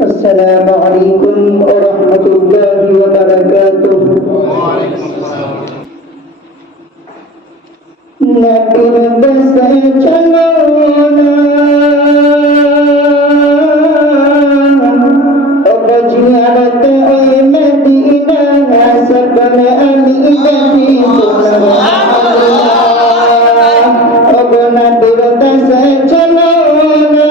السلام عليكم ورحمة الله وبركاته. نبير بس چلونا وبجيارت اي مدينة سبن أميدتي نبير بس چلونا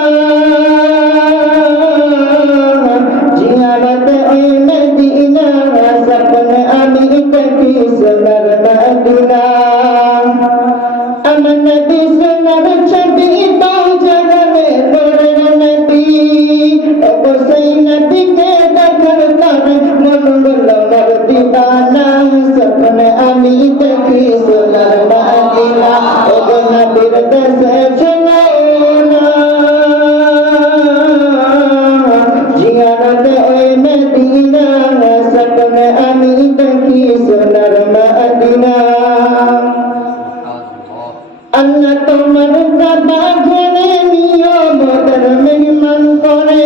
जियारत ए मदीना सपन अमीदती सुनर मदीना अमन नबी सुनर छवि बाजार में बड़े नबी अब सही नबी के दखल कर मंगल मर दीवाना सपन अमीदती सुनर मदीना अब नबी दस चलोना जियारत ए मदीना सपन अमीदती सुनर मदीना अल्लाह তোমার দাদা ঘরে নিয়ম মেহমান করে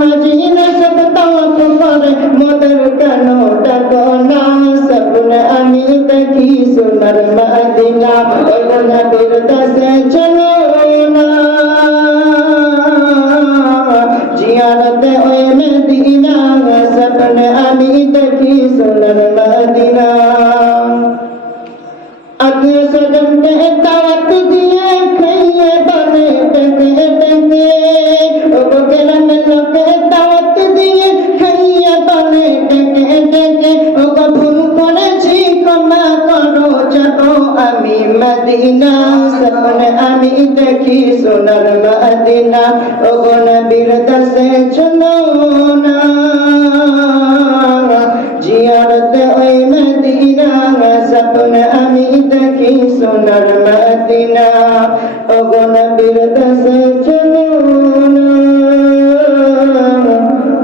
মদিনা সব তাওয়াফ করে মদের কেন ডাকো না সপন अमीदती सुनर मदीना ओ नबीर दसे चलो ना जियारत ए मदीना सपन अमीदती सुनर मदीना आगे सदन के दावत दिए खइए बने टके टके ओ बगला में लोके दावत दिए खइए बने टके टके ओ कबूल করেছি ক্ষমা করো চলো আমি মদিনা সপন अमीदती सुनर मदीना ओ नबीर दसे चलो ना जियारत ए मदीना सपन अमीदती सुनर मदीना ओ नबीर दसे चलो ना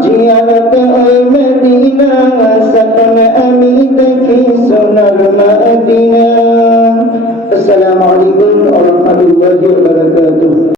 जियारत ए मदीना सपन अमीदती सुनर मदीना। अस्सलामु अलैकुम व रहमतुल्लाहि व बरकातुहू।